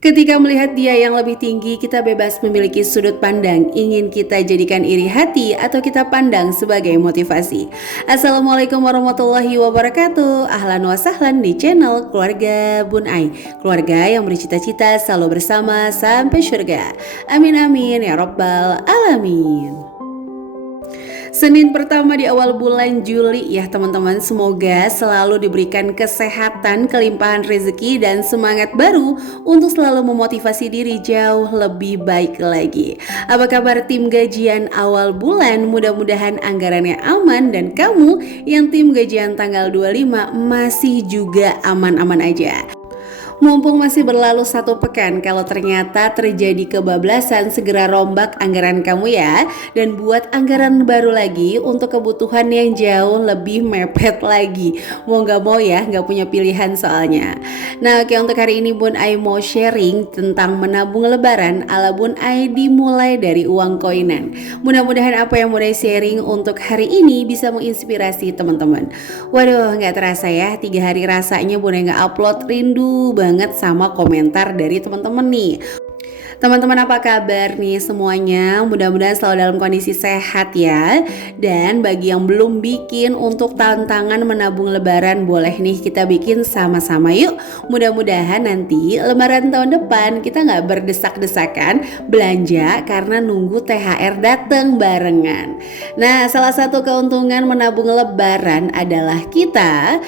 Ketika melihat dia yang lebih tinggi, kita bebas memiliki sudut pandang, ingin kita jadikan iri hati atau kita pandang sebagai motivasi. Assalamualaikum warahmatullahi wabarakatuh. Ahlan wa sahlan di channel Keluarga Bun Ai. Keluarga yang bercita-cita selalu bersama sampai surga. Amin amin ya rabbal alamin. Senin pertama di awal bulan Juli ya teman-teman, semoga selalu diberikan kesehatan, kelimpahan rezeki dan semangat baru untuk selalu memotivasi diri jauh lebih baik lagi. Apa kabar tim gajian awal bulan? Mudah-mudahan anggarannya aman dan kamu yang tim gajian tanggal 25 masih juga aman-aman aja. Mumpung masih berlalu 1 pekan, kalau ternyata terjadi kebablasan, segera rombak anggaran kamu ya, dan buat anggaran baru lagi untuk kebutuhan yang jauh lebih mepet lagi. Mau gak mau ya, gak punya pilihan soalnya. Nah oke, untuk hari ini Bun Ai mau sharing tentang menabung lebaran ala Bun Ai dimulai dari uang koinan. Mudah-mudahan apa yang Bun Ai sharing untuk hari ini bisa menginspirasi teman-teman. Waduh, gak terasa ya, 3 hari rasanya Bun Ai gak upload, rindu banget sama komentar dari teman-teman nih. Teman-teman apa kabar nih semuanya? Mudah-mudahan selalu dalam kondisi sehat ya. Dan bagi yang belum bikin untuk tantangan menabung lebaran, boleh nih kita bikin sama-sama yuk. Mudah-mudahan nanti lebaran tahun depan kita gak berdesak-desakan belanja karena nunggu THR datang barengan. Nah, salah satu keuntungan menabung lebaran adalah kita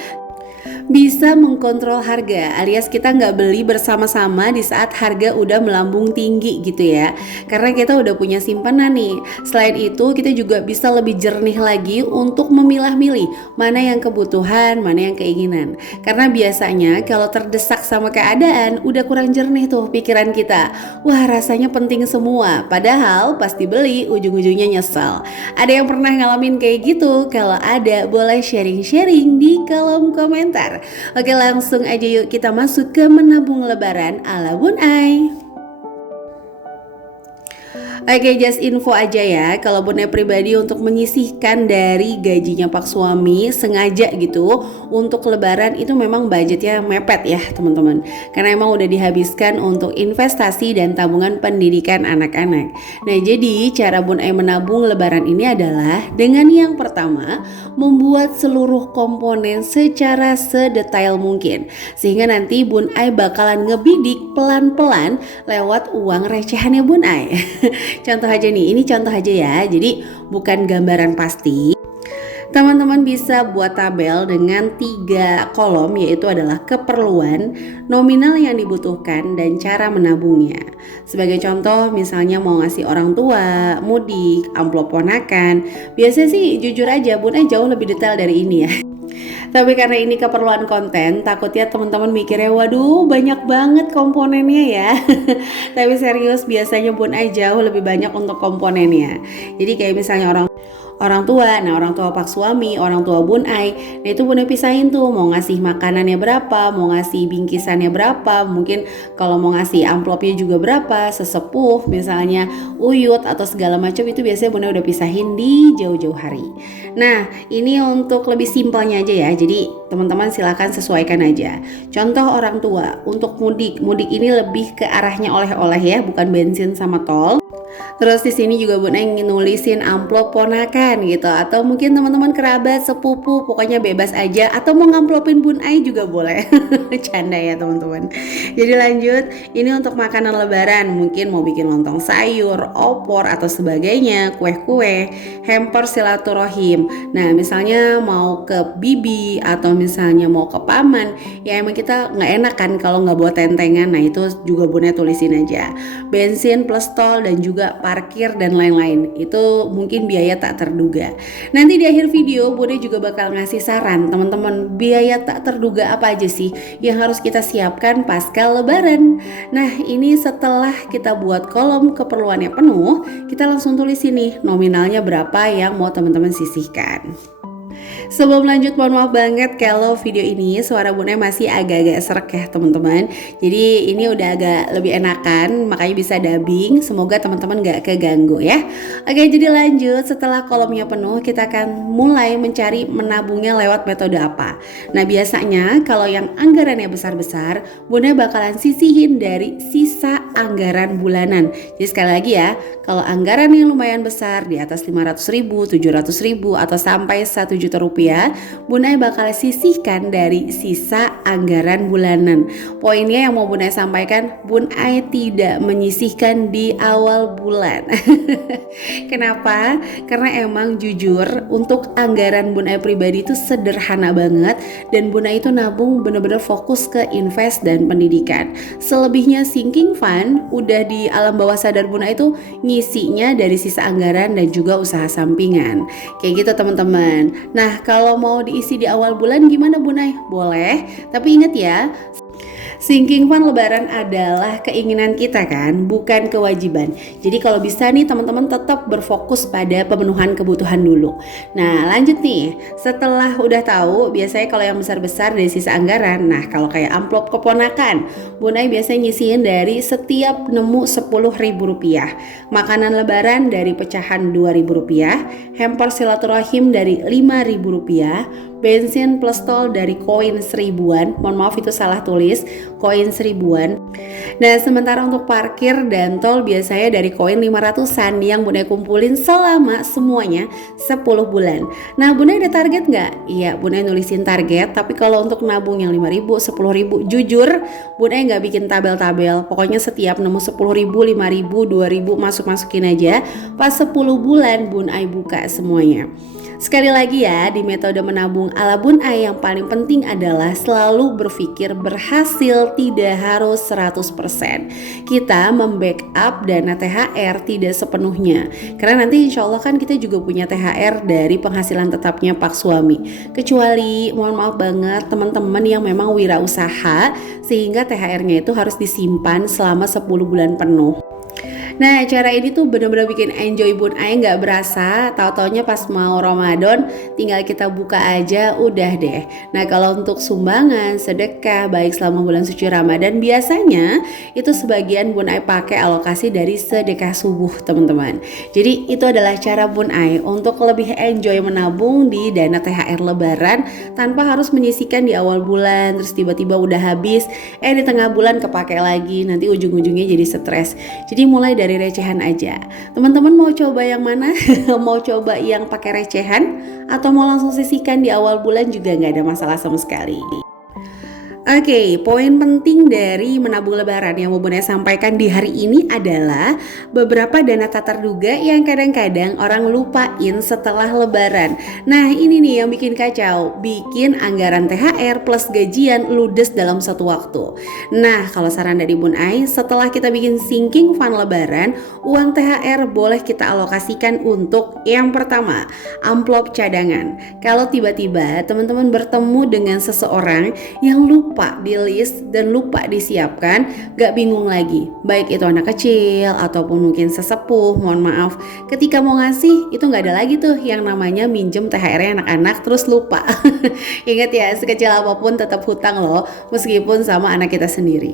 bisa mengkontrol harga, alias kita nggak beli bersama-sama di saat harga udah melambung tinggi gitu ya, karena kita udah punya simpanan nih. Selain itu kita juga bisa lebih jernih lagi untuk memilah-milih mana yang kebutuhan, mana yang keinginan, karena biasanya kalau terdesak sama keadaan udah kurang jernih tuh pikiran kita. Wah, rasanya penting semua, padahal pasti beli ujung-ujungnya nyesel. Ada yang pernah ngalamin kayak gitu? Kalau ada, boleh sharing-sharing di kolom komentar. Oke, langsung aja yuk kita masuk ke menabung lebaran ala Bun Ai. Oke, just info aja ya, kalau Bun Ai pribadi untuk menyisihkan dari gajinya Pak suami sengaja gitu untuk lebaran itu memang budgetnya mepet ya teman-teman, karena emang udah dihabiskan untuk investasi dan tabungan pendidikan anak-anak. Nah jadi cara Bun Ai menabung lebaran ini adalah dengan yang pertama membuat seluruh komponen secara sedetail mungkin, sehingga nanti Bun Ai bakalan ngebidik pelan-pelan lewat uang recehannya Bun Ai. Contoh aja nih, ini contoh aja ya, jadi bukan gambaran pasti. Teman-teman bisa buat tabel dengan 3 kolom, yaitu adalah keperluan, nominal yang dibutuhkan, dan cara menabungnya. Sebagai contoh, misalnya mau ngasih orang tua, mudik, amplop ponakan. Biasanya sih jujur aja Bun Ai jauh lebih detail dari ini ya. Tapi karena ini keperluan konten, takutnya teman-teman mikirnya waduh banyak banget komponennya ya. Tapi serius, biasanya Bun Ai jauh lebih banyak untuk komponennya. Jadi kayak misalnya orang tua, nah orang tua Pak suami, orang tua Bun Ai, nah itu Bun Ai pisahin tuh mau ngasih makanannya berapa, mau ngasih bingkisannya berapa, mungkin kalau mau ngasih amplopnya juga berapa, sesepuh misalnya uyut atau segala macam, itu biasanya Bun Ai udah pisahin di jauh-jauh hari. Nah ini untuk lebih simpelnya aja ya, jadi teman-teman silakan sesuaikan aja. Contoh orang tua untuk mudik ini lebih ke arahnya oleh-oleh ya, bukan bensin sama tol. Terus di sini juga Bun Ai nulisin amplop ponakan gitu, atau mungkin teman-teman kerabat, sepupu, pokoknya bebas aja, atau mau ngamplopin Bun Ai juga boleh. Canda ya teman-teman. Jadi lanjut, ini untuk makanan lebaran, mungkin mau bikin lontong sayur, opor atau sebagainya, kue-kue, hamper silaturahim. Nah misalnya mau ke bibi atau misalnya mau ke paman, ya emang kita nggak enak kan kalau nggak buat tentengan. Nah itu juga Bun Ai tulisin aja. Bensin plus tol dan juga parkir dan lain-lain, itu mungkin biaya tak terduga. Nanti di akhir video Bun Ai juga bakal ngasih saran teman-teman, biaya tak terduga apa aja sih yang harus kita siapkan pasca lebaran. Nah ini setelah kita buat kolom keperluannya penuh, kita langsung tulis ini nominalnya berapa yang mau teman-teman sisihkan. Sebelum lanjut, mohon maaf banget kalau video ini suara Bunda masih agak-agak serak ya teman-teman. Jadi ini udah agak lebih enakan, makanya bisa dubbing. Semoga teman-teman gak keganggu ya. Oke, jadi lanjut. Setelah kolomnya penuh, kita akan mulai mencari menabungnya lewat metode apa. Nah, biasanya kalau yang anggarannya besar-besar, Bunda bakalan sisihin dari sisa anggaran bulanan. Jadi sekali lagi ya, kalau anggaran yang lumayan besar di atas 500.000, 700.000 atau sampai 1 juta rupiah, Bunda bakal sisihkan dari sisa anggaran bulanan. Poinnya yang mau Bunda sampaikan, Bunda tidak menyisihkan di awal bulan. Kenapa? Karena emang jujur untuk anggaran Bunda pribadi itu sederhana banget, dan Bunda itu nabung bener-bener fokus ke invest dan pendidikan. Selebihnya sinking fund udah di alam bawah sadar Bunda itu ngisinya dari sisa anggaran dan juga usaha sampingan. Kayak gitu teman-teman. Nah, kalau mau diisi di awal bulan gimana Bunai? Boleh, tapi ingat ya, sinking fund lebaran adalah keinginan kita kan, bukan kewajiban. Jadi kalau bisa nih teman-teman tetap berfokus pada pemenuhan kebutuhan dulu. Nah, lanjut nih. Setelah udah tahu, biasanya kalau yang besar-besar dari sisa anggaran, nah kalau kayak amplop keponakan, Bunai biasanya nyisihin dari setiap nemu Rp10.000. Makanan lebaran dari pecahan Rp2.000, hampers silaturahim dari Rp5.000, bensin plus tol dari koin 1000-an. Mohon maaf itu salah tulis, koin 1000-an. Nah, sementara untuk parkir dan tol biasanya dari koin 500-an yang Bunda kumpulin selama semuanya 10 bulan. Nah, Bunda ada target nggak? Iya, Bunda nulisin target, tapi kalau untuk nabung yang 5.000, 10.000, jujur Bunda nggak bikin tabel-tabel. Pokoknya setiap nemu 10.000, 5.000, 2.000 masuk-masukin aja. Pas 10 bulan Bunda buka semuanya. Sekali lagi ya, di metode menabung ala Bunda yang paling penting adalah selalu berpikir berhasil, tidak harus 100%. Kita membackup dana THR tidak sepenuhnya, karena nanti insya Allah kan kita juga punya THR dari penghasilan tetapnya Pak suami. Kecuali mohon maaf banget teman-teman yang memang wirausaha sehingga THR-nya itu harus disimpan selama 10 bulan penuh. Nah, cara ini tuh bener-bener bikin enjoy Bun Ai, nggak berasa, tahu-taunya pas mau Ramadan tinggal kita buka aja udah deh. Nah, kalau untuk sumbangan, sedekah baik selama bulan suci Ramadan biasanya itu sebagian Bun Ai pakai alokasi dari sedekah subuh, teman-teman. Jadi itu adalah cara Bun Ai untuk lebih enjoy menabung di dana THR lebaran tanpa harus menyisihkan di awal bulan terus tiba-tiba udah habis, di tengah bulan kepake lagi, nanti ujung-ujungnya jadi stres. Jadi mulai dari recehan aja. Teman-teman mau coba yang mana? Mau coba yang pakai recehan atau mau langsung sisihkan di awal bulan juga nggak ada masalah sama sekali. Oke, poin penting dari menabung lebaran yang mau Bunda sampaikan di hari ini adalah beberapa dana tak terduga yang kadang-kadang orang lupain setelah lebaran. Nah, ini nih yang bikin kacau, bikin anggaran THR plus gajian ludes dalam satu waktu. Nah, kalau saran dari Bun Ai, setelah kita bikin sinking fund lebaran, uang THR boleh kita alokasikan untuk yang pertama, amplop cadangan. Kalau tiba-tiba teman-teman bertemu dengan seseorang yang lupa di list dan lupa disiapkan, gak bingung lagi, baik itu anak kecil ataupun mungkin sesepuh, mohon maaf, ketika mau ngasih itu gak ada lagi tuh yang namanya minjem THR anak-anak terus lupa. Ingat ya, sekecil apapun tetap hutang loh, meskipun sama anak kita sendiri.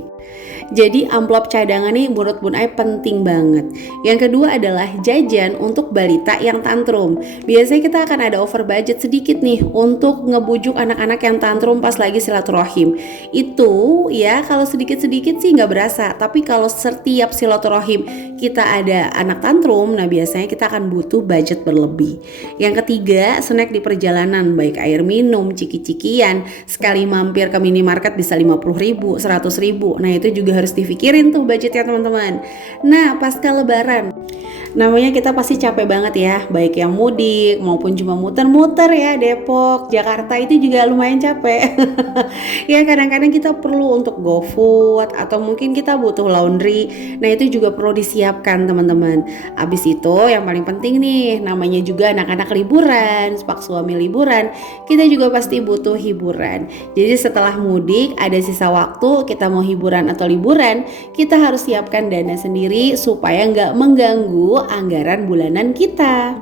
Jadi amplop cadangan nih menurut Bun Ai penting banget. Yang kedua adalah jajan untuk balita yang tantrum. Biasanya kita akan ada over budget sedikit nih untuk ngebujuk anak-anak yang tantrum pas lagi silaturahim. Itu ya kalau sedikit-sedikit sih nggak berasa, tapi kalau setiap silaturahim kita ada anak tantrum, nah biasanya kita akan butuh budget berlebih. Yang ketiga, snack di perjalanan, baik air minum, ciki-cikian, sekali mampir ke minimarket bisa 50.000, 100.000. Nah itu juga harus dipikirin tuh budgetnya teman-teman. Nah pasca lebaran, namanya kita pasti capek banget ya, baik yang mudik maupun cuma muter-muter ya, Depok, Jakarta itu juga lumayan capek. Ya kadang-kadang kita perlu untuk GoFood atau mungkin kita butuh laundry. Nah itu juga perlu disiapkan teman-teman. Abis itu yang paling penting nih, namanya juga anak-anak liburan, pak suami liburan, kita juga pasti butuh hiburan. Jadi setelah mudik ada sisa waktu, kita mau hiburan atau liburan, kita harus siapkan dana sendiri supaya nggak mengganggu anggaran bulanan kita.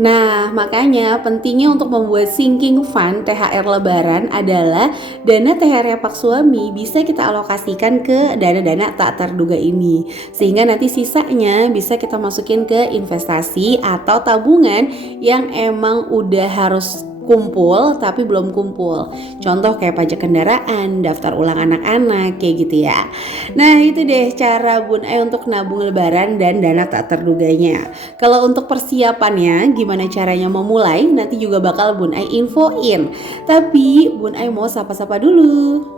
Nah, makanya pentingnya untuk membuat sinking fund THR Lebaran adalah dana THR Pak Suami bisa kita alokasikan ke dana-dana tak terduga ini. Sehingga nanti sisanya bisa kita masukin ke investasi atau tabungan yang emang udah harus kumpul tapi belum kumpul. Contoh kayak pajak kendaraan, daftar ulang anak-anak, kayak gitu ya. Nah itu deh cara Bun Ai untuk nabung lebaran dan dana tak terduganya. Kalau untuk persiapannya gimana caranya memulai nanti juga bakal Bun Ai infoin. Tapi Bun Ai mau sapa-sapa dulu.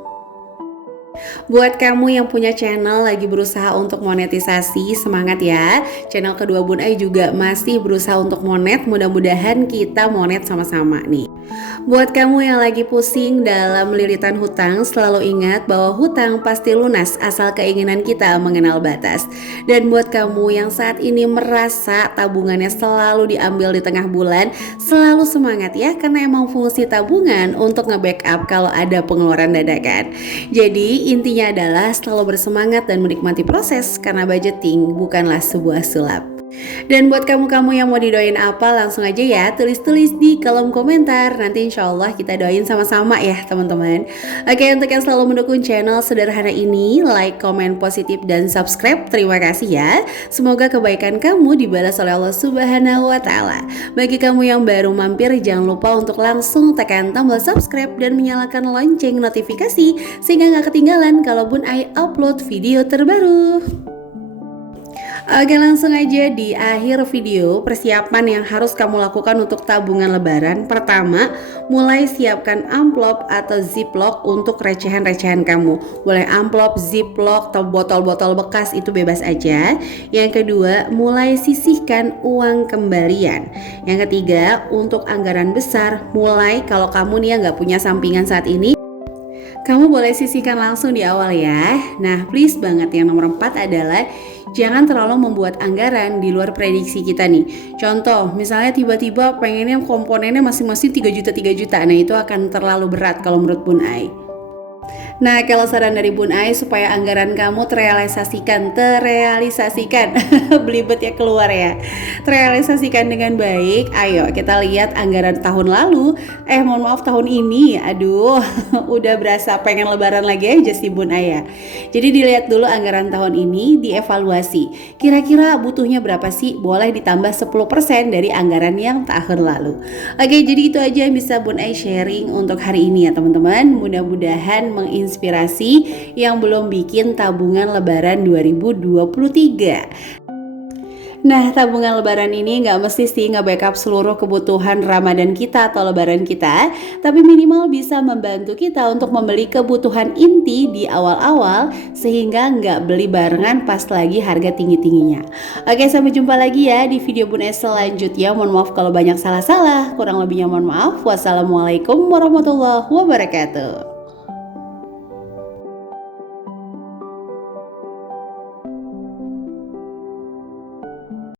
Buat kamu yang punya channel lagi berusaha untuk monetisasi, semangat ya. Channel kedua Bun Ai juga masih berusaha untuk monet, mudah-mudahan kita monet sama-sama nih. Buat kamu yang lagi pusing dalam lilitan hutang, selalu ingat bahwa hutang pasti lunas asal keinginan kita mengenal batas. Dan buat kamu yang saat ini merasa tabungannya selalu diambil di tengah bulan, selalu semangat ya, karena emang fungsi tabungan untuk nge-backup kalau ada pengeluaran dadakan. Jadi intinya adalah selalu bersemangat dan menikmati proses, karena budgeting bukanlah sebuah sulap. Dan buat kamu-kamu yang mau didoain apa, langsung aja ya tulis-tulis di kolom komentar. Nanti insya Allah kita doain sama-sama ya teman-teman. Oke, untuk yang selalu mendukung channel sederhana ini, like, komen positif, dan subscribe, terima kasih ya. Semoga kebaikan kamu dibalas oleh Allah Subhanahu wa Ta'ala. Bagi kamu yang baru mampir, jangan lupa untuk langsung tekan tombol subscribe dan menyalakan lonceng notifikasi sehingga gak ketinggalan kalau Bun Ai upload video terbaru. Oke, langsung aja di akhir video persiapan yang harus kamu lakukan untuk tabungan lebaran. Pertama, mulai siapkan amplop atau ziplock untuk recehan-recehan kamu. Boleh amplop, ziplock, atau botol-botol bekas, itu bebas aja. Yang kedua, mulai sisihkan uang kembalian. Yang ketiga, untuk anggaran besar, mulai kalau kamu nih yang gak punya sampingan saat ini, kamu boleh sisihkan langsung di awal ya. Nah, please banget yang nomor 4 adalah jangan terlalu membuat anggaran di luar prediksi kita nih. Contoh, misalnya tiba-tiba pengennya komponennya masing-masing 3 juta. Nah, itu akan terlalu berat kalau menurut Bun Ai. Nah, kalau saran dari Bun Ai supaya anggaran kamu terrealisasikan belibet ya keluar ya, terrealisasikan dengan baik. Ayo kita lihat anggaran tahun lalu, mohon maaf tahun ini, aduh udah berasa pengen lebaran lagi aja sih Bun Ai ya. Jadi dilihat dulu anggaran tahun ini, dievaluasi kira-kira butuhnya berapa sih, boleh ditambah 10% dari anggaran yang tahun lalu. Oke, jadi itu aja yang bisa Bun Ai sharing untuk hari ini ya teman-teman. Mudah-mudahan menginspirasi yang belum bikin tabungan lebaran 2023. Nah, tabungan lebaran ini nggak mesti sih nge-backup seluruh kebutuhan Ramadan kita atau lebaran kita, tapi minimal bisa membantu kita untuk membeli kebutuhan inti di awal-awal sehingga nggak beli barengan pas lagi harga tinggi-tingginya. Oke, sampai jumpa lagi ya di video Bun Ai selanjutnya. Mohon maaf kalau banyak salah-salah, kurang lebihnya mohon maaf. Wassalamualaikum warahmatullahi wabarakatuh.